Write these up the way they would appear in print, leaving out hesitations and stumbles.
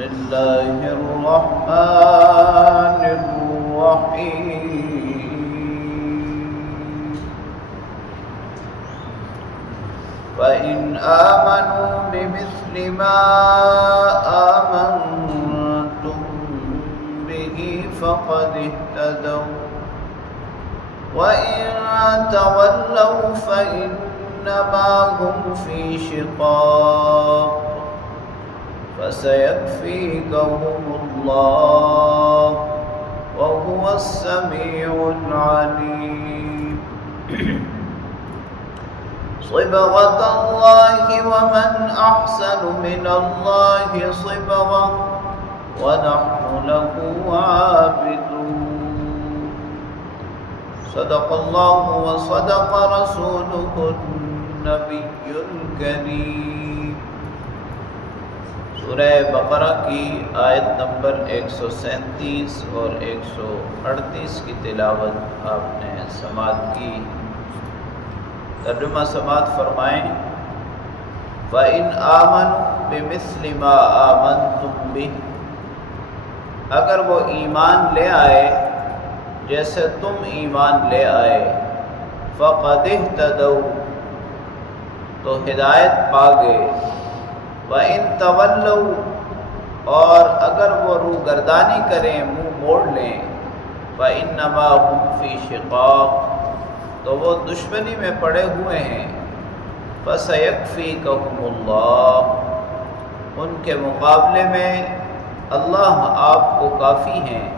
الله الرحمن الرحيم فإن آمنوا بمثل ما آمنتم به فقد اهتدوا وإن تولوا فإنما هم في شقاق فسيكفيكهم الله وهو السميع العليم صبغة الله ومن أحسن من الله صبغة ونحن له عابدون صدق الله وصدق رسوله النبي الكريم سورہ بقرہ کی آیت نمبر 137 اور 138 کی تلاوت آپ نے سماعت کی۔ ترجمہ سماعت فرمائیں۔ وَإِنْ آمَنُوا بِمِثْلِ مَا آمَنْتُمْ بِهِ، اگر وہ ایمان لے آئے جیسے تم ایمان لے آئے، فَقَدِ اهْتَدَوْا، تو ہدایت پا گئے، وَإِن تَوَلَّوْا، اور اگر وہ روگردانی کریں، منہ موڑ لیں، فَإِنَّمَا هُمْ فِي شِقَاقٍ، تو وہ دشمنی میں پڑے ہوئے ہیں، فَسَيَكْفِيكَهُمُ اللَّهُ، ان کے مقابلے میں اللہ آپ کو کافی ہیں،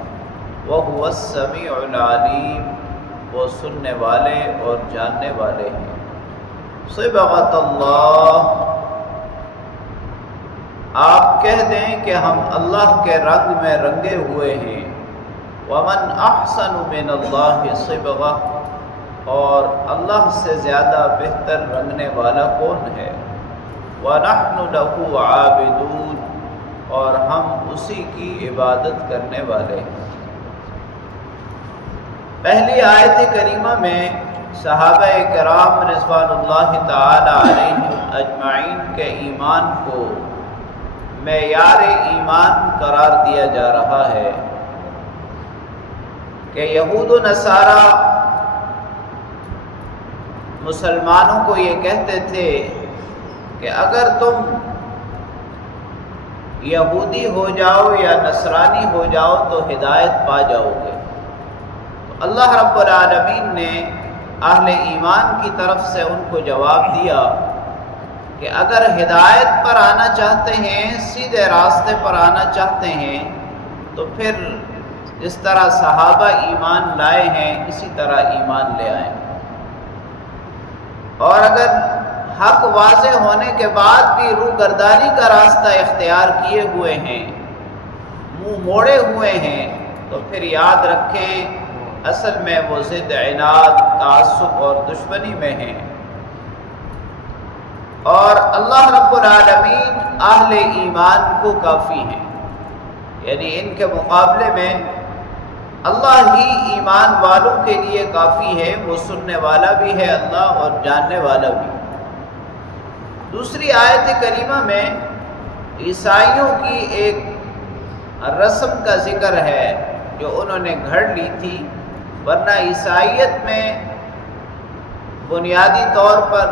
وَهُوَ السَّمِيعُ الْعَلِيمُ، وہ سننے والے اور جاننے والے ہیں۔ صبغۃ اللہ، آپ کہہ دیں کہ ہم اللہ کے رنگ میں رنگے ہوئے ہیں، وَمَنْ أَحْسَنُ مِنَ اللَّهِ صِبْغَةً، اور اللہ سے زیادہ بہتر رنگنے والا کون ہے، وَنَحْنُ لَهُ عَابِدُونَ، اور ہم اسی کی عبادت کرنے والے ہیں۔ پہلی آیت کریمہ میں صحابہ کرام رضوان اللہ تعالی علیہم اجمعین کے ایمان کو معیار ایمان قرار دیا جا رہا ہے کہ یہود و نصارہ مسلمانوں کو یہ کہتے تھے کہ اگر تم یہودی ہو جاؤ یا نصرانی ہو جاؤ تو ہدایت پا جاؤ گے۔ تو اللہ رب العالمین نے اہل ایمان کی طرف سے ان کو جواب دیا کہ اگر ہدایت پر آنا چاہتے ہیں، سیدھے راستے پر آنا چاہتے ہیں، تو پھر جس طرح صحابہ ایمان لائے ہیں اسی طرح ایمان لے آئیں، اور اگر حق واضح ہونے کے بعد بھی روگردانی کا راستہ اختیار کیے ہوئے ہیں، منہ موڑے ہوئے ہیں، تو پھر یاد رکھیں اصل میں وہ ضد، عناد، تعصب اور دشمنی میں ہیں، اور اللہ رب العالمین اہل ایمان کو کافی ہیں، یعنی ان کے مقابلے میں اللہ ہی ایمان والوں کے لیے کافی ہے، وہ سننے والا بھی ہے اللہ اور جاننے والا بھی۔ دوسری آیت کریمہ میں عیسائیوں کی ایک رسم کا ذکر ہے جو انہوں نے گھڑ لی تھی، ورنہ عیسائیت میں بنیادی طور پر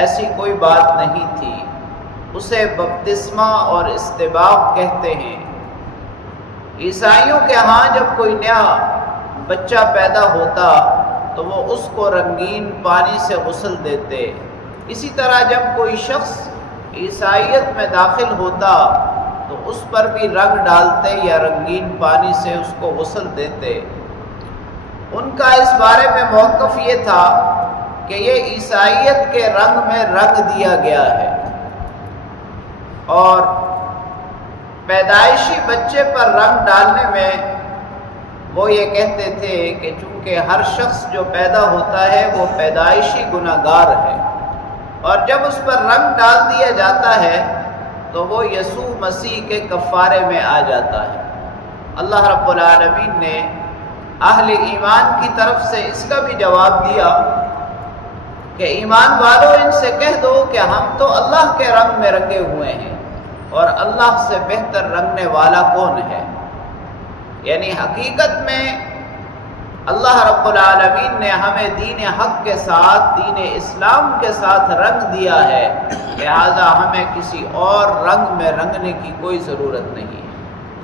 ایسی کوئی بات نہیں تھی، اسے بپتسمہ اور استباق کہتے ہیں۔ عیسائیوں کے ہاں جب کوئی نیا بچہ پیدا ہوتا تو وہ اس کو رنگین پانی سے غسل دیتے، اسی طرح جب کوئی شخص عیسائیت میں داخل ہوتا تو اس پر بھی رنگ ڈالتے یا رنگین پانی سے اس کو غسل دیتے۔ ان کا اس بارے میں موقف یہ تھا کہ یہ عیسائیت کے رنگ میں رنگ دیا گیا ہے، اور پیدائشی بچے پر رنگ ڈالنے میں وہ یہ کہتے تھے کہ چونکہ ہر شخص جو پیدا ہوتا ہے وہ پیدائشی گناہگار ہے، اور جب اس پر رنگ ڈال دیا جاتا ہے تو وہ یسوع مسیح کے کفارے میں آ جاتا ہے۔ اللہ رب العالمین نے اہل ایمان کی طرف سے اس کا بھی جواب دیا کہ ایمان والوں ان سے کہہ دو کہ ہم تو اللہ کے رنگ میں رنگے ہوئے ہیں، اور اللہ سے بہتر رنگنے والا کون ہے؟ یعنی حقیقت میں اللہ رب العالمین نے ہمیں دین حق کے ساتھ، دین اسلام کے ساتھ رنگ دیا ہے، لہذا ہمیں کسی اور رنگ میں رنگنے کی کوئی ضرورت نہیں ہے۔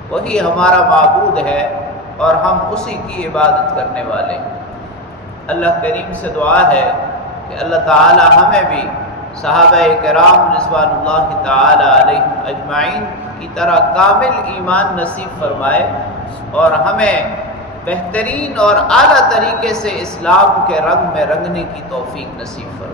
وہی ہمارا معبود ہے اور ہم اسی کی عبادت کرنے والے ہیں۔ اللہ کریم سے دعا ہے کہ اللہ تعالی ہمیں بھی صحابہ کرام رضوان اللہ تعالی علیہم اجمعین کی طرح کامل ایمان نصیب فرمائے اور ہمیں بہترین اور اعلیٰ طریقے سے اسلام کے رنگ میں رنگنے کی توفیق نصیب فرمائے۔